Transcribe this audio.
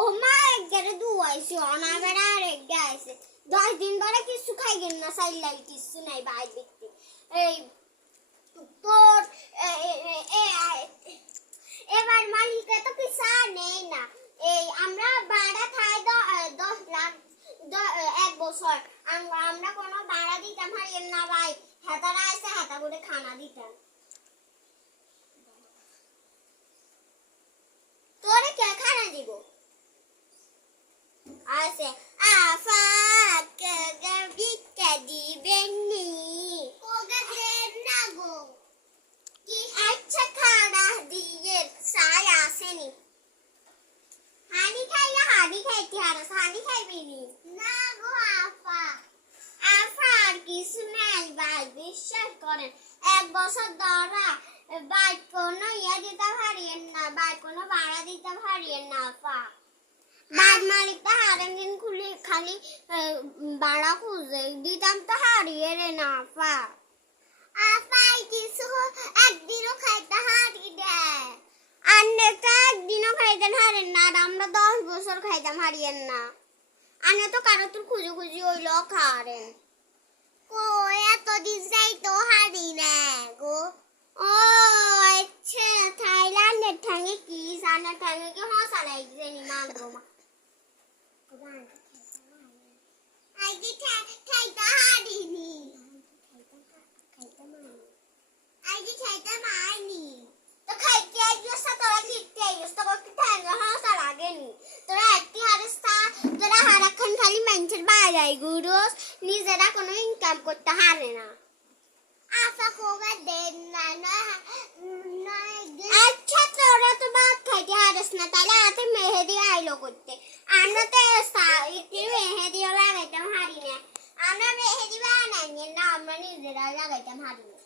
ও মা একবারে দুয়াইছে অনাগারে আর একগে আইছে 10 দিন ধরে কিছু খাইগেন না চাইলাই কিছু নাই ভাই দেখতে এই তোর এবার মালিকে তো কিছু নেই না এই আমরা ভাড়া খাই 10 লাখ 1 বছর আমরা কোনো ভাড়া দিতাম হারিয়ে না ভাই হাতারা আইছে হাতা করে খানা দিতাম তোরে কে খানা দিব আছে আফা কে দিবেননি ওগা দেন না গো কি আচ্ছা খানা দিয়ে সাই আসেনি হানি খাইতে হারস হানি খাইবিনি না গো আফা আর কিছু নাই ভাই বিশ্বাস করেন 1 বছর ধরা ভাই কোনো দিতে পারিয়েন না ভাই কোনো ভাড়া দিতে পারিয়েন না আফা বাদ মালিকটা হারেন দিন খুলি খালি ভাড়া খুঁজে দিতাম তো হারিয়ে রে না আফা কিছু একদিনও খাইতে হারি দেয় আন্নে তো একদিনও খাইতেন হারেন না আর আমরা 10 বছর খাইতাম হারিয়েন না আনে তো কারো তোর খুঁজে খুঁজে হইল খারেন কো এতদিন যাই তো হারি না গো ও আচ্ছা থাইল্যান্ডের ঠাঙ্গে কি সানের ঠাঙ্গে কি হসা লাগছে নি মাগো মা আইদি খাইতা হারিনি আইদি খাইতা মাইনি তো খাইতে আইছস তোরা লিখতে আইছস তো কি ঠাঙ্গে হসা লাগেনি তোরা একটি হারস্তা তোরা হারাক্ষণ খালি মানুষের বাইরে গুরুস নিজেরা কোনো ইনকাম করতে হারে না আফা কোগা দেন না আচ্ছা তোরা তো ভাত খাইতে হারস না তাহলে হাতে মেহেদি আইলো করতে আমরা তো একটু মেহেদিও লাগাইতাম হারি না আমরা মেহেদি বানাই না আমরা নিজেরা লাগাইতাম হারি না